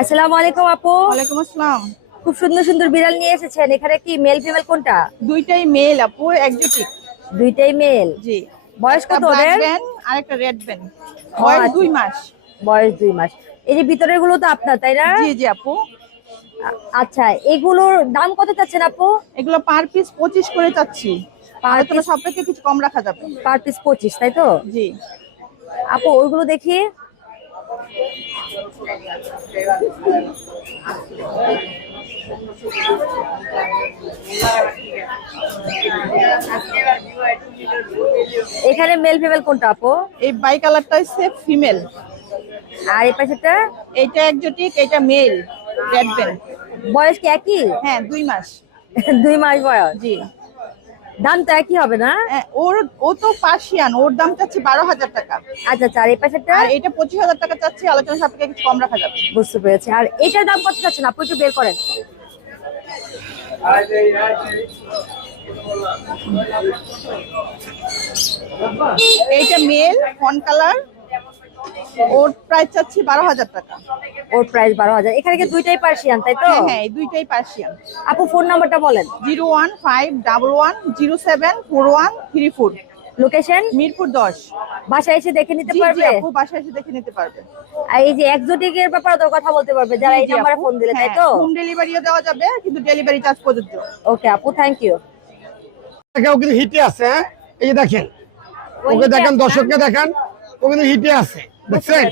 আসসালামু আলাইকুম আপু। ওয়ালাইকুম আসসালাম। খুব সুন্দর সুন্দর বিড়াল নিয়ে এসেছেন। এখানে কি মেল ফিমেল কোনটা? দুইটাই মেল আপু একজোটিক দুইটাই মেল। জি। বয়স কত ওদের? আর একটা রেড ব্যান বয়স আচ্ছা। দুই মাস। বয়স দুই মাস। এই যে ভিতরেরগুলো তো আপনার তাই না? জি জি আপু। আচ্ছা এগুলোর দাম কত চাচ্ছেন আপু? এগুলো পার পিস পঁচিশ করে চাচ্ছি। Per আলোচনা সাপেক্ষে কিছু কম রাখা যাবে। পার পিস পঁচিশ তাই তো? জি। আপু ওইগুলো দেখি। এখানে মেল ফিমেল কোনটা আপু? এই বাই কালারটা হচ্ছে ফিমেল আর এই পাশেটা এইটা একজোটিক এটা মেল রেড ব্যান বয়স কি একই? হ্যাঁ দুই মাস। দুই মাস বয়স। জি। দাম তো একই হবে না? ওর ও তো পার্সিয়ান ওর দাম চাচ্ছে বারো হাজার টাকা। আচ্ছা আচ্ছা আর এই পাশেটা আর এটা পঁচিশ হাজার টাকা চাচ্ছি আলোচনা সাপেক্ষে কিছু কম রাখা যাবে। বুঝতে পেরেছি। আর এটার দাম কত চাচ্ছেন আপনি একটু বের করেন। এইটা মেল ফন কালার ওর প্রাইস চাচ্ছি বারো হাজার টাকা। ওর প্রাইস বারো হাজার। এখানে কি দুইটাই পার্সিয়ান তাই তো? হ্যাঁ হ্যাঁ এই দুইটাই পার্সিয়ান আপু ফোন নাম্বারটা বলেন। Zero one five double one zero seven four one three four. Location Mirpur দশ। বাসায় এসে দেখে নিতে পারবে? আপু বাসায় এসে দেখে নিতে পারবে। আর এই যে এক্সোটিক এর ব্যাপারে তো কথা বলতে পারবে যারা এই নাম্বারে ফোন দিলে তাই তো? হোম ডেলিভারিও দেওয়া যাবে কিন্তু ডেলিভারি চার্জ প্রযোজ্য। ওকে আপু থ্যাংক ইউ কেউ কিন্তু হিটে আছে হ্যাঁ? এই যে দেখেন ওকে দেখেন দর্শককে দেখান ও কিন্তু হিটে আছে। দেখছেন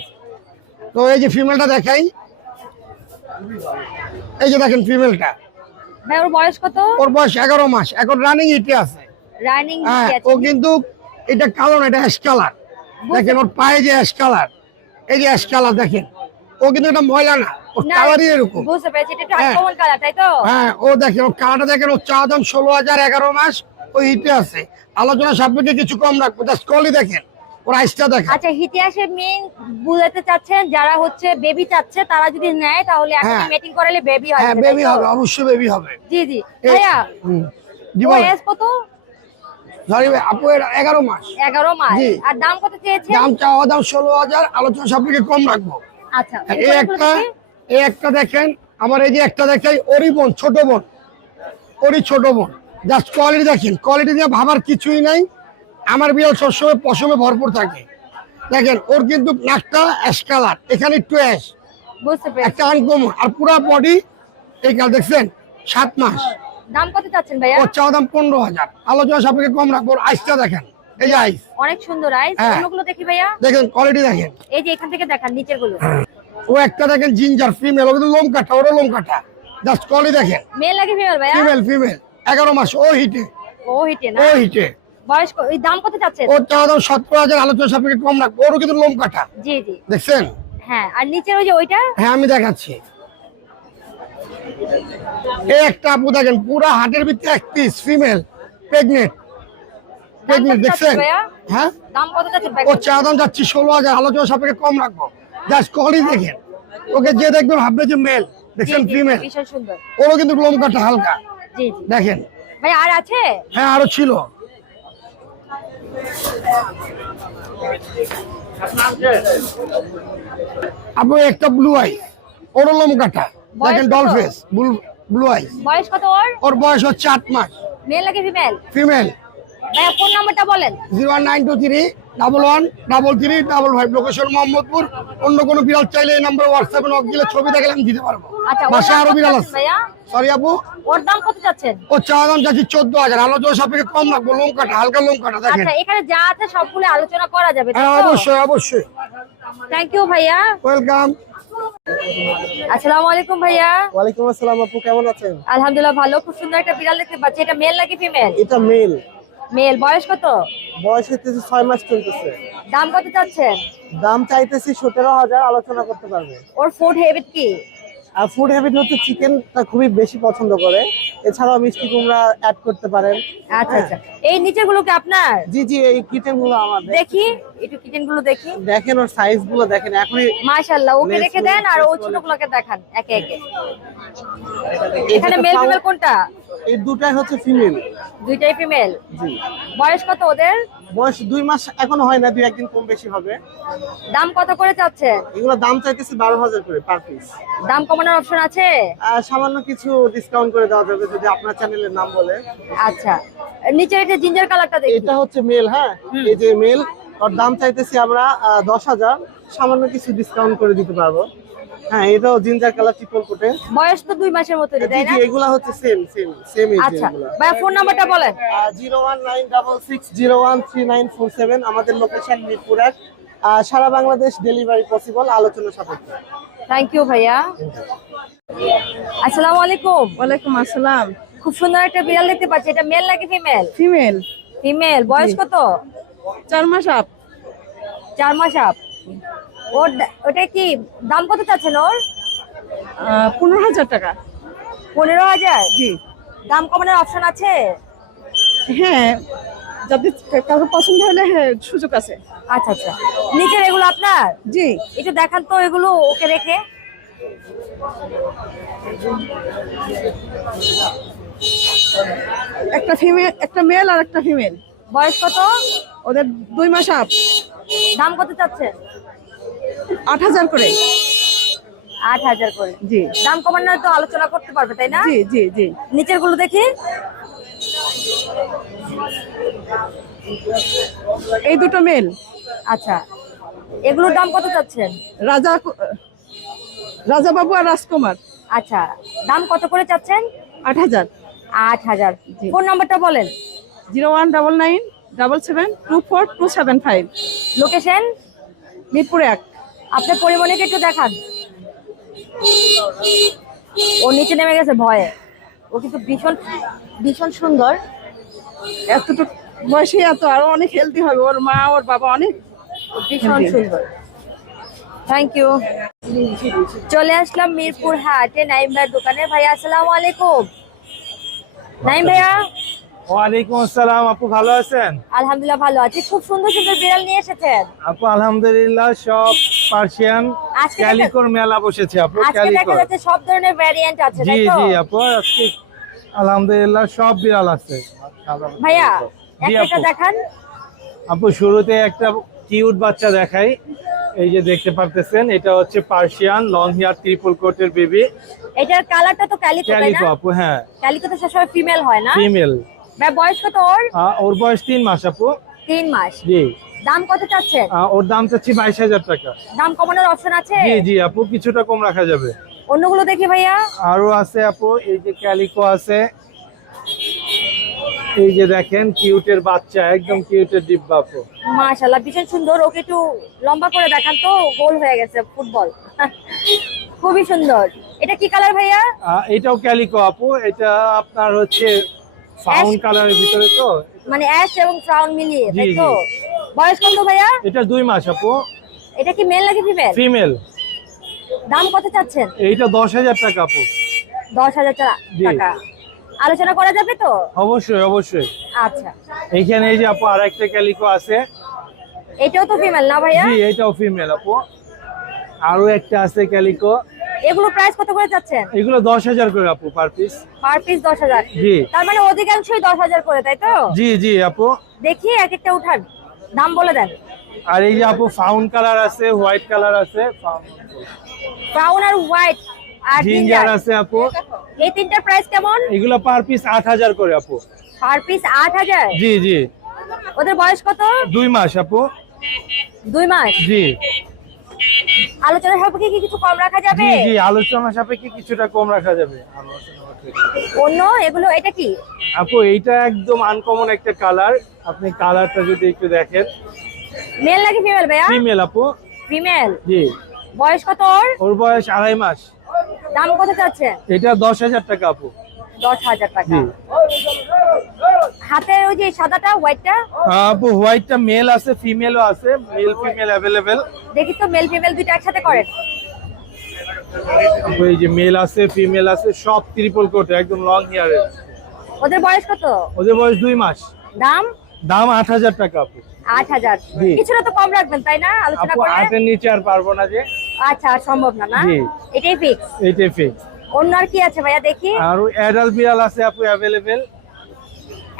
তো এই যে ফিমেলটা দেখাই। এই যে দেখেন ফিমেলটা ভাই ওর বয়স কত? ওর বয়স এগারো মাস। এখন রানিং ইটে আছে। রানিং হ্যাঁ ও কিন্তু এটা কালো না এটা অ্যাশ কালার দেখেন ওর পায়ে যে অ্যাশ কালার এই যে অ্যাশ কালার দেখেন। ও কিন্তু এটা ময়লা না ওর কালারই এরকম। বুঝতে পেরেছি এটা হ্যাঁ। আনকমন কালার তাই তো? হ্যাঁ ও দেখেন ওর কালারটা দেখেন ওর চা দাম ষোলো হাজার এগারো মাস ও হিটে আছে। আলোচনা সাপেক্ষে কিছু কম রাখব জাস্ট কলই দেখেন। ওর আইসটা দেখেন আচ্ছা ইতিহাসে মেন বুঝাতে চাচ্ছেন যারা হচ্ছে বেবি চাচ্ছে তারা যদি নেয় তাহলে এখন হ্যাঁ। মিটিং করালে বেবি হয় হ্যাঁ বেবি হবে অবশ্যই বেবি হবে। জি জি। ভাইয়া জি ওর বলেন। কত? সরি আপু এর এগারো মাস। এগারো মাস। আর দাম কত চেয়েছে দাম চাওয়া দাম ষোলো হাজার আলোচনা সাপেক্ষে কম রাখব। আচ্ছা এই একটা এই একটা দেখেন আমার এই যে একটা দেখাই বোন ছোট বোন। ওরই ছোট বোন। জাস্ট কোয়ালিটি দেখেন কোয়ালিটি নিয়ে ভাবার কিছুই নাই। আমার বিড়াল সবসময় পশমে ভরপুর থাকে। দেখেন ওর কিন্তু নাকটা অ্যাশ কালার এখানে একটু অ্যাশ একটা আনকমন আর পুরো বডি এই কাল দেখছেন সাত মাস। দাম কত চাচ্ছেন ভাইয়া? ওর চাওয়া দাম পনেরো হাজার। আলোচনা সাপেক্ষে কম রাখব ওর আইসটা দেখেন এই যে আইস অনেক সুন্দর আইস হ্যাঁ। অন্যগুলো দেখি ভাইয়া। দেখেন কোয়ালিটি দেখেন। এই যে এখান থেকে দেখান নিচেরগুলো ও একটা দেখেন জিঞ্জার ফিমেল ও কিন্তু লোম কাটা ওরও লোম কাটা। জাস্ট কোয়ালিটি দেখেন। মেল লাগে ফিমেল ভাইয়া? ফিমেল ফিমেল এগারো মাস ও হিটে। ও হিটে না? ও হিটে। বয়স এই দাম কত ওর চাওয়া দাম সতেরো হাজার আলোচনা সাপেক্ষে কম রাখব। ওরও কিন্তু লোম কাটা। জি জি। দেখছেন? হ্যাঁ আর নিচের ওই যে ওইটা? হ্যাঁ আমি দেখাচ্ছি। এই একটা আপু দেখেন পুরা হাটের ভিতরে এক পিস ফিমেল প্রেগনেন্ট প্রেগনেন্ট দেখছেন? হ্যাঁ? দাম কত ওর দাম যাচ্ছি ষোলো হাজার আলোচনা সাপেক্ষে কম রাখব। জাস্ট কলই দেখেন। ওকে যে দেখবেন ভাববে যে মেল দেখছেন ফিমেল ওরও কিন্তু লোম কাটা হালকা। দেখেন। ভাই আর আছে? হ্যাঁ আরও ছিল। আপু একটা ব্লু আই ওর লোম কাটা দেখেন? ডল ফেস ব্লু আই বয়স কত ওর? ওর বয়স হচ্ছে 8 মাস। মেল নাকি ফিমেল ফিমেল ভাইয়া ফোন নাম্বারটা বলেন। Zero nine two three double one double three double five location Mohammadpur অন্য কোনো বিড়াল চাইলে এই নাম্বার হোয়াটসঅ্যাপে নক দিলে ছবি দেখলে আমি দিতে পারব। আচ্ছা বাসায় আরও বিড়াল আছে ভাইয়া? সরি আপু। ওর দাম কত চাচ্ছেন ও চা দাম চাচ্ছি চোদ্দ হাজার। আলোচনা সাপেক্ষে কম রাখব লোম কাটা হালকা লোম কাটা দেখেন। আচ্ছা এখানে যা আছে সবগুলো আলোচনা করা যাবে হ্যাঁ অবশ্যই অবশ্যই। থ্যাংক ইউ ভাইয়া। ওয়েলকাম আসসালামু আলাইকুম ভাইয়া। ওয়ালাইকুম আসসালাম আপু কেমন আছেন? আলহামদুলিল্লাহ ভালো। খুব সুন্দর একটা বিড়াল দেখতে পাচ্ছি। এটা মেল নাকি ফিমেল এটা মেল মেল বয়স কত? বয়স হইতেছে ছয় মাস চলতেছে। দাম কত চাচ্ছেন? দাম চাইতেছি সতেরো হাজার আলোচনা করতে পারবে। ওর ফুড হেবিট কি? আর ফুড হ্যাবিট হচ্ছে চিকেনটা খুবই বেশি পছন্দ করে। এছাড়াও মিষ্টি কুমড়া অ্যাড করতে পারেন। আচ্ছা আচ্ছা। এই নিচেরগুলো কি আপনার? জি জি এই কিচেনগুলো আমাদের দেখি একটু কিচেনগুলো দেখি। দেখেন ওর সাইজগুলো দেখেন এখনই মাশাআল্লাহ ওকে রেখে দেন আর ওই। ছোট গুলোকে দেখান একে একে। এখানে মেল ফিমেল কোনটা? এই দুটাই হচ্ছে ফিমেল দুইটাই ফিমেল জি। বয়স কত ওদের? বয়স দুই মাস এখনও হয় না দুই একদিন কম বেশি হবে। দাম কত করে চাচ্ছেন এগুলো দাম চাইতেছি বারো হাজার করে পার পিস দাম কমানোর অপশন আছে? সামান্য কিছু ডিসকাউন্ট করে দেওয়া যাবে যদি আপনার চ্যানেলের নাম বলে। আচ্ছা। নিচে এটা জিঞ্জার কালারটা দেখি। এটা হচ্ছে মেল হ্যাঁ? এই যে মেল ওর দাম চাইতেছি আমরা দশ হাজার। সামান্য কিছু ডিসকাউন্ট করে দিতে পারব। হ্যাঁ এটাও জিঞ্জার কালার ট্রিপল কোটে। বয়স তো দুই মাসের মতো তাই না? এগুলা হচ্ছে সেম সেম সেম এই আচ্ছা ভাইয়া ফোন নাম্বারটা বলেন। Zero one nine double six zero one three nine four seven আমাদের লোকেশন মিরপুর সারা বাংলাদেশ ডেলিভারি পসিবল আলোচনা সাপেক্ষে। থ্যাংক ইউ ভাইয়া। আসসালামু আলাইকুম। ওয়ালাইকুম আসসালাম। খুব সুন্দর একটা বিড়াল দেখতে পাচ্ছি এটা মেল নাকি ফিমেল ফিমেল ফিমেল বয়স কত? চার মাস আপ চার মাস আপ ওর ওটা কি দাম কত চাচ্ছেন ওর? পনেরো হাজার টাকা। পনেরো হাজার? জি। দাম কমানোর অপশন আছে? হ্যাঁ যদি কারও পছন্দ হলে হ্যাঁ সুযোগ আছে। আচ্ছা আচ্ছা। নিচের এগুলো আপনার? জি। একটু দেখান তো এগুলো ওকে রেখে। একটা ফিমেল একটা মেল আর একটা ফিমেল বয়স কত? ওদের দুই মাস আপ দাম কত চাচ্ছেন? আট হাজার করে। আট হাজার করে। জি। দাম কমানোর তো আলোচনা করতে পারবে তাই না? জি জি জি। নিচেরগুলো দেখি। এই দুটো মেল। আচ্ছা। এগুলোর দাম কত চাচ্ছেন? রাজা রাজা বাবু আর রাজকুমার। আচ্ছা। দাম কত করে চাচ্ছেন? আট হাজার। আট হাজার। জি। ফোন নাম্বারটা বলেন। Zero one double nine double seven two four two seven five. Location? Mirpur এক। আপনার পরিমণিকে একটু দেখান। ও নিচে নেমে গেছে ভয়ে। ও কিন্তু ভীষণ ভীষণ সুন্দর। এতটুকু বয়সে এত আরও অনেক হেলদি হবে। ওর মা ওর বাবা অনেক ভীষণ সুন্দর। থ্যাংক ইউ চলে আসলাম মিরপুর হাটে। নাইম ভাইয়ের দোকানে। ভাইয়া আসসালামু আলাইকুম। নাইম ভাইয়া। ওয়ালাইকুম আসসালাম আপু ভালো আছেন? আলহামদুলিল্লাহ ভালো আছি। খুব সুন্দর সুন্দর বিড়াল নিয়ে এসেছেন। আপু আলহামদুলিল্লাহ সব পার্সিয়ান ক্যালিকোর মেলা বসেছে আপু ক্যালিকোর। যাচ্ছে সব ধরনের ভ্যারিয়েন্ট আছে জি জি আপু আজকে আলহামদুলিল্লাহ সব বিড়াল আছে। ভাইয়া একটা একটা দেখান। আপু শুরুতে একটা কিউট বাচ্চা দেখাই। এই যে দেখতে পারতেছেন এটা হচ্ছে পার্সিয়ান লং হেয়ার ট্রিপল কোটের বেবি এটার কালারটা তো ক্যালিকো তাই ক্যালিকো আপু হ্যাঁ। ক্যালিকো তো সবসময় ফিমেল হয় না? ফিমেল বয়স কত ওর? ওর বয়স তিন মাস আপু। তিন মাস। জি। দাম কত চাচ্ছেন? ওর দাম চাচ্ছি বাইশ হাজার টাকা। দাম কমানোর অপশন আছে? জি জি আপু কিছুটা কম রাখা যাবে। অন্যগুলো দেখি ভাইয়া। আরও আছে আপু এই যে ক্যালিকো আছে। এই যে দেখেন কিউটের বাচ্চা একদম কিউটের ডিব্বা আপু। মাশাআল্লাহ ভীষণ সুন্দর। ওকে একটু লম্বা করে দেখান তো গোল হয়ে গেছে ফুটবল। খুবই সুন্দর। এটা কি কালার ভাইয়া? এটাও ক্যালিকো আপু। এটা আপনার হচ্ছে ফাউন কালারের ভিতরে তো মানে অ্যাশ এবং ব্রাউন মিলিয়ে তাই তো? বয়স কত ভাইয়া? এটা দুই মাস আপু। এটা কি মেল নাকি ফিমেল ফিমেল দাম কত চাচ্ছেন? এইটা দশ হাজার টাকা আপু। দশ হাজার টা- জি। টাকা। আলোচনা করা যাবে তো? অবশ্যই অবশ্যই। আচ্ছা। এইখানে এই যে আপু আর একটা ক্যালিকো আছে। এটাও তো ফিমেল না ভাইয়া? জি এটাও ফিমেল আপু। আরও একটা আছে ক্যালিকো এগুলো প্রাইস কত করে যাচ্ছেন? এগুলো দশ হাজার করে আপু পার পিস পার পিস দশ হাজার। জি। তার মানে অধিকাংশই দশ হাজার করে তাই তো? জি জি আপু। দেখি এক একটা উঠান। দাম বলে দেন। আর এই যে আপু ফাউন কালার আছে হোয়াইট কালার আছে ব্রাউন আর হোয়াইট আর জিঞ্জার আছে আপু। এই তিনটার প্রাইস কেমন? এগুলো পার পিস আট হাজার করে আপু। পার পিস আট হাজার? জি জি। ওদের বয়স কত? দুই মাস আপু। দুই মাস? জি। আলোচনা সাপেক্ষে কি কিছু কম রাখা যাবে? জি আলোচনা সাপেক্ষে কিছুটা কম রাখা যাবে। অন্য এগুলো এটা কি? আপু এইটা একদম আনকমন একটা কালার আপনি কালারটা যদি একটু দেখেন। মেল নাকি ফিমেল ভাইয়া? ফিমেল আপু। ফিমেল জি। বয়স কত ওর? ওর বয়স আড়াই মাস। দাম কত চাচ্ছে এটা দশ হাজার টাকা আপু। দশ হাজার টাকা। হাতের ওই যে সাদাটা হোয়াইটটা আপু হোয়াইটটা মেল আছে ফিমেলও আছে মেল ফিমেল অ্যাভেলেবেল দেখি তো মেল ফিমেল দুইটা একসাথে করেন এই যে মেল আছে ফিমেল আছে সব ট্রিপল কোট একদম লং হেয়ারের ওদের বয়স কত? ওদের বয়স দুই মাস। দাম? দাম আট হাজার টাকা আপু। আট হাজার। জি। কিছুটা তো কম রাখবেন তাই না? আলোচনা আপু করে? আটের নিচে আর পারব না যে। আচ্ছা সম্ভব না না? এটাই ফিক্স এটাই ফিক্স অন্য আর কি আছে ভাইয়া? দেখি। আর অ্যাডাল্ট বিড়াল আছে আপু অ্যাভেলেবেল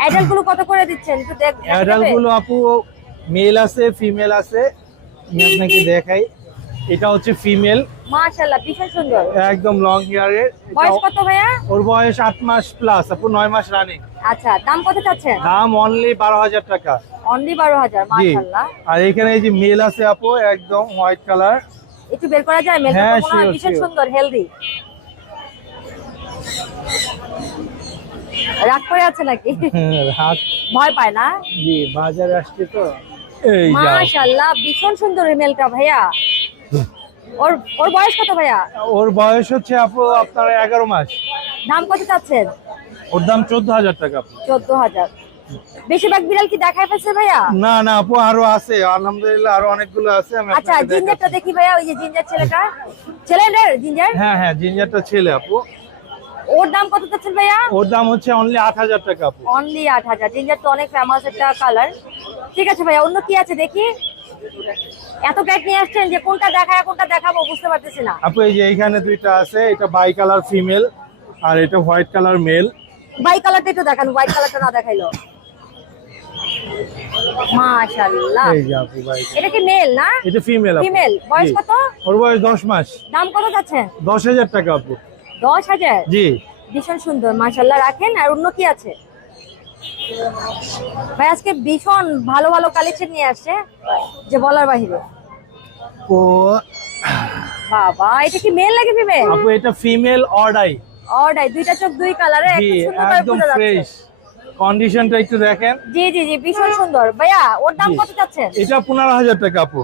অ্যাডাল্টগুলো কত করে দিচ্ছেন? একটু দেখ অ্যাডাল্টগুলো আপু মেল আছে ফিমেল আছে। আমি আপনাকে দেখাই। এটা হচ্ছে ফিমেল মাশাআল্লাহ ভীষণ সুন্দর। একদম লং হেয়ারের বয়স কত ভাইয়া? ওর বয়স আট মাস প্লাস আপু নয় মাস রানিং আচ্ছা দাম কত চাচ্ছেন? দাম অনলি বারো হাজার টাকা। অনলি বারো হাজার জি। মাশাআল্লাহ। আর এখানে এই যে মেল আছে আপু একদম হোয়াইট কালার একটু বের করা যায়? হ্যাঁ, ভীষণ sure. সুন্দর হেলদি রাগ করে আছে নাকি? হাত ভয় পায় না? জি বাজারে আসছে তো। মাশাআল্লাহ ভীষণ সুন্দর এই মেলটা ভাইয়া। ওর ওর বয়স কত ভাইয়া? ওর বয়স হচ্ছে আপু আপনার এগারো মাস। দাম কত চাচ্ছেন? ওর দাম চোদ্দ হাজার টাকা আপু। চোদ্দ হাজার। বেশিরভাগ বিড়াল কি দেখায় ফেলছে ভাইয়া? না না আপু আরও আছে। আলহামদুলিল্লাহ আরও অনেকগুলো আছে আচ্ছা জিঞ্জারটা দেখি ভাইয়া ওই যে জিঞ্জার ছেলেটা। ছেলেটার জিঞ্জার? হ্যাঁ হ্যাঁ জিঞ্জারটা ছেলে আপু। ওর দাম কত চাচ্ছেন ভাইয়া? ওর দাম হচ্ছে অনলি আট হাজার টাকা আপু। অনলি আট হাজার। জিঞ্জার তো অনেক ফেমাস একটা কালার ঠিক আছে ভাইয়া অন্য কি আছে দেখি? এত ক্যাট নিয়ে আসছেন যে কোনটা দেখায় কোনটা দেখাবো বুঝতে পারতেছি না। আপু এই যে এইখানে দুইটা আছে এটা বাই কালার ফিমেল আর এটা হোয়াইট কালার মেল বাই কালারটা একটু দেখান হোয়াইট কালারটা না দেখাইলো। মাশাআল্লাহ। এই যে আপু বাই এটা কি মেল না? এটা ফিমেল ফিমেল বয়স কত? ওর বয়স দশ মাস। দাম কত যাচ্ছে দশ হাজার টাকা আপু। দশ হাজার? জি। ভীষণ সুন্দর মাশাল্লাহ রাখেন আর অন্য কি আছে। ভাই আজকে ভীষণ ভালো ভালো কালেকশন নিয়ে আসছে যে বলার বাহিরে। ও বাবা এটা কি মেল নাকি ফিমেল আপু এটা ফিমেল অর্ডাই অর্ডাই দুইটা চোখ দুই কালারে একদম যাচ্ছে। ফ্রেশ কন্ডিশনটা একটু দেখেন। জি জি জি ভীষণ সুন্দর। ভাইয়া ওর দাম কত চাচ্ছেন? এটা পনেরো হাজার টাকা আপু।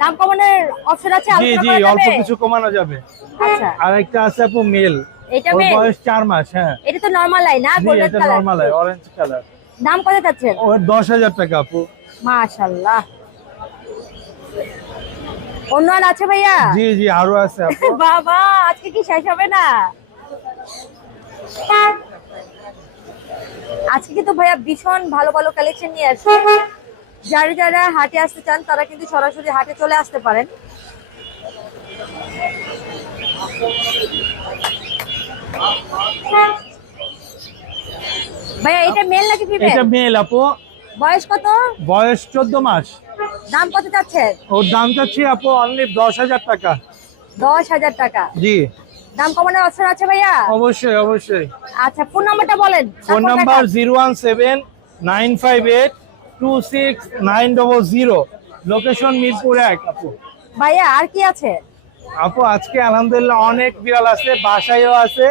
দাম কমানোর অপশন আছে জি জি অল্প কিছু কমানো যাবে। আচ্ছা। আর একটা আছে আপু মেল। এটা মেল? বয়স চার মাস হ্যাঁ। এটা তো নরমাল লাই না? গোল্ডেন এটা কালার নর্মাল অরেঞ্জ কালার দাম কত চাচ্ছেন? ওর দশ হাজার টাকা আপু। মাশাআল্লাহ অন্য আর আছে ভাইয়া? জি জি আরও আছে আপু। বাবা আজকে কি শেষ হবে না? আজকে কিন্তু ভাইয়া ভীষণ ভালো ভালো কালেকশন নিয়ে আসছে যারা যারা হাটে আসতে চান তারা কিন্তু সরাসরি হাটে চলে আসতে পারেন। ভাইয়া এটা মেল নাকি ফিমেল এটা মেল আপু। বয়স কত? বয়স 14 মাস। দাম কত যাচ্ছে ওর দাম যাচ্ছে আপু অনলি 10000 টাকা। 10000 টাকা। জি। দাম কমানোর অপশন আছে ভাইয়া? অবশ্যই অবশ্যই। আচ্ছা ফোন নাম্বারটা বলেন। Phone number 017 958 two six nine double zero location Mirpur এক আপু। ভাইয়া আর কি আছে? আপু আজকে আলহামদুলিল্লাহ অনেক বিড়াল আছে বাসায়ও আছে।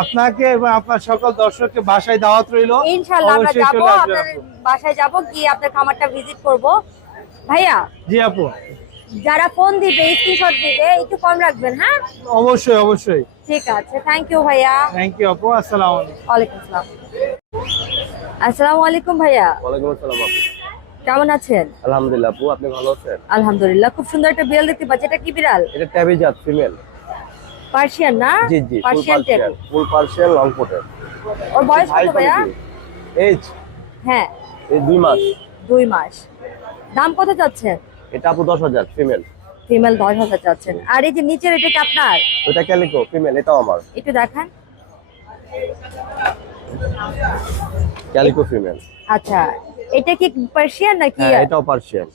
আপনাকে এবং আপনার সকল দর্শককে বাসায় দাওয়াত রইল। ইনশাল্লাহ আমরা যাব আপনার বাসায় যাব গিয়ে আপনার খামারটা ভিজিট করব। ভাইয়া জি আপু। যারা ফোন দিবে স্ক্রিনশট দিবে একটু কম রাখবেন হ্যাঁ? অবশ্যই অবশ্যই। ঠিক আছে থ্যাংক ইউ ভাইয়া। থ্যাংক ইউ আপু আসসালামু আলাইকুম। ওয়ালাইকুম আসসালাম। আসসালামু আলাইকুম ভাইয়া। ওয়ালাইকুম আসসালাম আপু। কেমন আছেন? আলহামদুলিল্লাহ আপু আপনি ভালো আছেন? আলহামদুলিল্লাহ খুব সুন্দর একটা বিড়াল দেখতে পাচ্ছি। এটা কি বিড়াল? এটা ট্যাবিজাত ফিমেল। পার্সিয়ান না? জি জি পার্সিয়ান টেবিল ফুল পার্সিয়ান লং কোটের ওর বয়স কত ভাইয়া? এইজ হ্যাঁ। এই দুই মাস। দুই মাস। দাম কত চাচ্ছেন এটা আপু দশ হাজার ফিমেল। ফিমেল দশ হাজার চাচ্ছেন আর এই যে নিচের এটা কি আপনার? ওইটা ক্যালিকো ফিমেল এটাও আমার। একটু দেখান। Calico female. আচ্ছা এটা কি পার্সিয়ান নাকি হ্যাঁ এটাও পার্সিয়ান।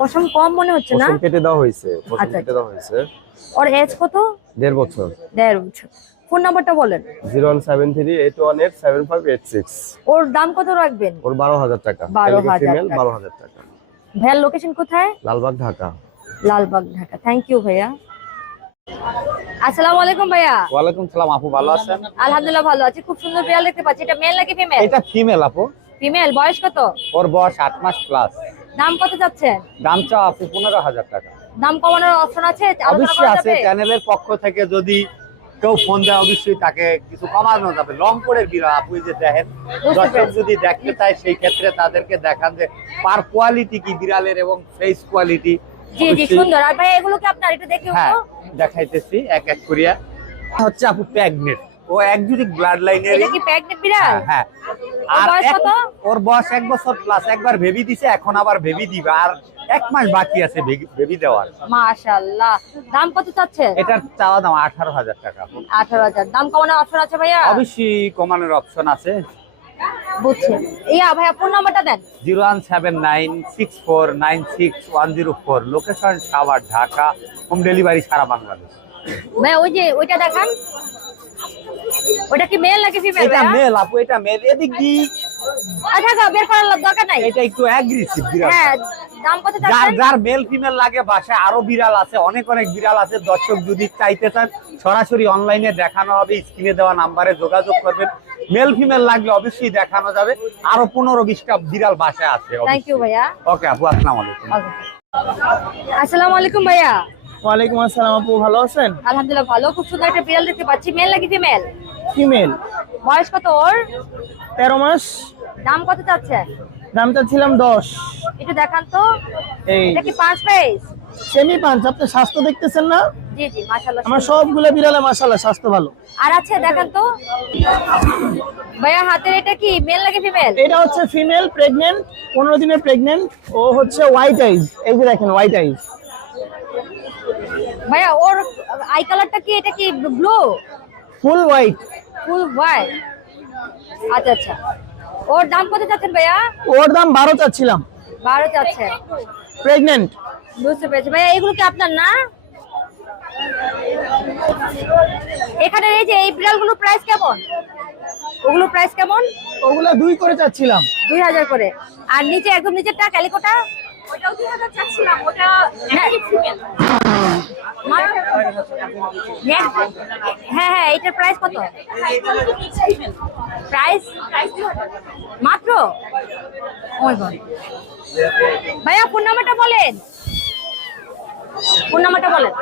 পশম কম মনে হচ্ছে না? পশম কেটে দেওয়া হয়েছে পশম আচ্ছা। কেটে দেওয়া হয়েছে। ওর এজ কত? দেড় বছর। দেড় বছর। ফোন নাম্বারটা বলেন। Zero one seven three eight one eight seven five eight six. ওর দাম কত রাখবেন? ওর বারো হাজার টাকা। 12,000 ফিমেল টাকা। বারো হাজার টাকা। ভাইয়ার লোকেশন কোথায়? লালবাগ ঢাকা। লালবাগ ঢাকা। থ্যাংক ইউ ভাইয়া। আসসালামু আলাইকুম ভাইয়া। ওয়ালাইকুম সালাম আপু ভালো আছেন? আলহামদুলিল্লাহ ভালো আছি খুব সুন্দর বিড়াল দেখতে পাচ্ছি। এটা মেল নাকি ফিমেল এটা ফিমেল আপু। ফিমেল বয়স কত? ওর বয়স আট মাস প্লাস দাম কত যাচ্ছে? দাম চাও আপু পনেরো হাজার টাকা। দাম কমানোর অপশন আছে? অবশ্যই আছে? চ্যানেলের পক্ষ থেকে যদি কেউ ফোন দেয় অবশ্যই তাকে কিছু কমানো যাবে। লং করে বিড়াল আপু যে দেখেন দর্শক যদি দেখতে চায় সেই ক্ষেত্রে তাদেরকে দেখান যে পার কোয়ালিটি কি বিড়ালের এবং ফেস কোয়ালিটি জি জি সুন্দর। আর ভাইয়া এগুলো কি আপনার? একটু দেখি হ্যাঁ দেখাইতেছি। এক এক করিয়া। হচ্ছে আপু প্যাগনেট ও ব্লাড লাইনের এটা কি প্যাগনেট বিড়াল? হ্যাঁ ওর আর বয়স এক- কত? ওর বয়স এক বছর প্লাস একবার ভেবি দিছে এখন আবার ভেবি দিবে। আর এক মাস বাকি আছে ভেবি দেওয়ার। মাশাআল্লাহ। দাম কত চাচ্ছে? এটার চাওয়া দাম আঠারো হাজার টাকা। আঠারো হাজার। দাম কমানোর অপশন আছে ভাইয়া? অবশ্যই কমানোর অপশন আছে। বুঝছি। ইয়া ভাইয়া ফোন নাম্বারটা দেন। Zero one seven nine six four nine six one zero four location Savar Dhaka home delivery সারা বাংলাদেশ। ভাইয়া ওই যে ওইটা দেখান। ওইটা কি মেল নাকি ফিমেল এটা মেল আপু এটা মেল এদিক দি আচ্ছা গা, বের করার দরকার নাই। এটা একটু অ্যাগ্রেসিভ বিড়াল। হ্যাঁ দাম কত যার যার মেল ফিমেল লাগে বাসায় আরও বিড়াল আছে অনেক অনেক বিড়াল আছে। দর্শক যদি চাইতে চান সরাসরি অনলাইনে দেখানো হবে স্ক্রিনে দেওয়া নাম্বারে যোগাযোগ করবেন। মেল ফিমেল লাগলে অবশ্যই দেখানো যাবে। আরও পনেরো বিশটা বিড়াল বাসায় আছে থ্যাংক ইউ ভাইয়া। ওকে আপু আসসালামু আলাইকুম। আসসালামু আলাইকুম ভাইয়া। ওয়ালাইকুম আসসালাম আপু ভালো আছেন? আলহামদুলিল্লাহ ভালো। খুব সুন্দর একটা বিড়াল দেখতে পাচ্ছি। মেল নাকি ফিমেল ফিমেল বয়স কত ওর? তেরো মাস। দাম কত চাচ্ছে? দামটা ছিলাম দশ। একটু দেখান তো। এই। এটা কি পাঁচ পেজ সেমি পাঞ্চ আপনি স্বাস্থ্য দেখতেছেন না? জি জি মাশাআল্লাহ আমার সবগুলো বিড়ালে মাসাল্লাহ স্বাস্থ্য ভালো। আর আছে দেখান তো। ভাইয়া হাতের এটা কি মেল নাকি ফিমেল এটা হচ্ছে ফিমেল প্রেগনেন্ট পনেরো দিনের প্রেগনেন্ট ও হচ্ছে হোয়াইট আইজ এই যে দেখেন হোয়াইট আইজ ভাইয়া ওর আই কালারটা কি এটা কি blue full white full white আচ্ছা আচ্ছা। ওর দাম কত চাচ্ছেন ভাইয়া? ওর দাম বারো চাচ্ছিলাম। বারো চাচ্ছে। প্রেগনেন্ট বুঝতে পেরেছি। ভাইয়া এগুলো কি আপনার না? এখানে এই যে এই বিড়ালগুলোর প্রাইস কেমন? ওগুলো প্রাইস কেমন? ওগুলা দুই করে চাচ্ছিলাম। দুই হাজার করে। আর নিচে একদম নিচেরটা ক্যালিকোটা? ওটাও দুই হাজার চাচ্ছিলাম ওটা হ্যাঁ। হ্যাঁ এটার প্রাইস কত? প্রাইস মাত্র? ভাইয়া ফোন নাম্বারটা বলেন। ফোন নাম্বারটা বলেন।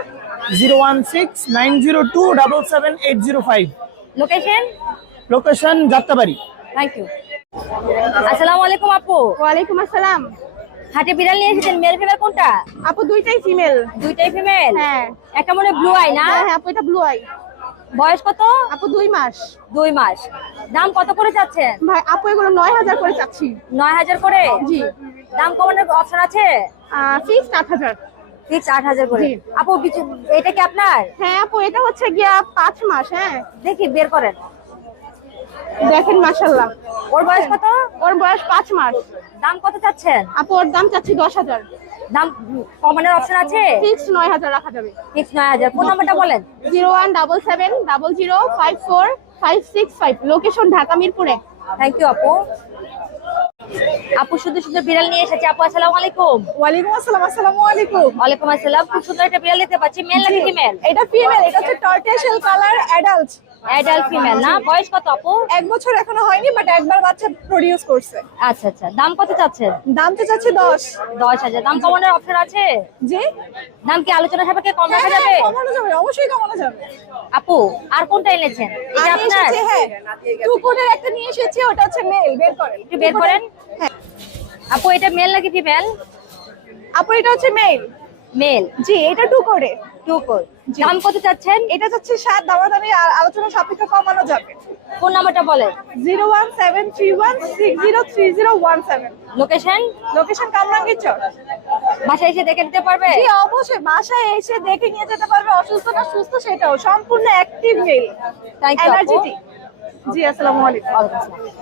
Zero one six nine zero two double seven eight zero five location location Jatrabari thank you আসসালামু আলাইকুম আপু ওয়ালাইকুম আসসালাম। হাটে বিড়াল নিয়ে এসেছেন মেল ফিমেল কোনটা? আপু দুইটাই ফিমেল দুইটাই ফিমেল হ্যাঁ। একটা মনে ব্লু আই না? হ্যাঁ হ্যাঁ আপু এটা ব্লু আই বয়স কত? আপু দুই মাস। দুই মাস। দাম কত করে চাচ্ছেন? ভাই আপু এগুলো নয় হাজার করে চাচ্ছি। নয় হাজার করে? জি। দাম কমানোর অপশন আছে? ফিক্সড আট হাজার। করে। আপু এটা কি আপনার? হ্যাঁ আপু এটা হচ্ছে গিয়া মাস হ্যাঁ। দেখি বের করেন। দেখেন ওর বয়স কত? ওর বয়স মাস। দাম কত চাচ্ছেন? আপু ওর দাম চাচ্ছি দশ হাজার। দাম কমানোর অপশন আছে? রাখা যাবে। ফিক্স ফোন নাম্বারটা বলেন। লোকেশন ঢাকা মিরপুরে। থ্যাংক ইউ আপু। আপু শুধু শুধু বিড়াল নিয়ে এসেছে। আপু আসসালামু আলাইকুম। ওয়ালাইকুম আসসালাম আসসালামু আলাইকুম। ওয়ালাইকুম আসসালাম। খুব সুন্দর একটা বিড়াল দেখতে পাচ্ছি। মেল নাকি ফিমেল এটা ফিমেল এটা হচ্ছে tortoiseshell colour adult adult female না? বয়স কত আপু? এক বছর এখনও হয়নি বাট একবার বাচ্চা প্রডিউস করছে। আচ্ছা আচ্ছা। দাম কত চাচ্ছেন? দাম তো চাচ্ছি দশ। দশ হাজার। দাম কমানোর অপশন আছে? জি। দাম কি আলোচনা সাপেক্ষে কম রাখা হ্যাঁ, যাবে? হ্যাঁ, কমানো যাবে অবশ্যই কমানো যাবে। আপু আর কোনটা এনেছেন? এটা আপনার? হ্যাঁ টুকুনের একটা নিয়ে এসেছি ওটা হচ্ছে মেল বের করেন। একটু বের করেন। আপু এটা মেল নাকি ফিমেল আপু এটা হচ্ছে মেল মেল জি এটা টু কোর। দাম কত চাচ্ছেন? এটা হচ্ছে সাত দামাদামি আর আলোচনা সাপেক্ষে কমানো যাবে। ফোন নাম্বারটা বলেন। Zero one seven three one six zero three zero one seven. Location location Kamrangirchar বাসায় এসে দেখে নিতে পারবে? জি অবশ্যই। বাসায় এসে দেখে নিয়ে যেতে পারবে। অসুস্থ না সুস্থ সেটাও। সম্পূর্ণ active male thank you energetic জি আসসালামু আলাইকুম।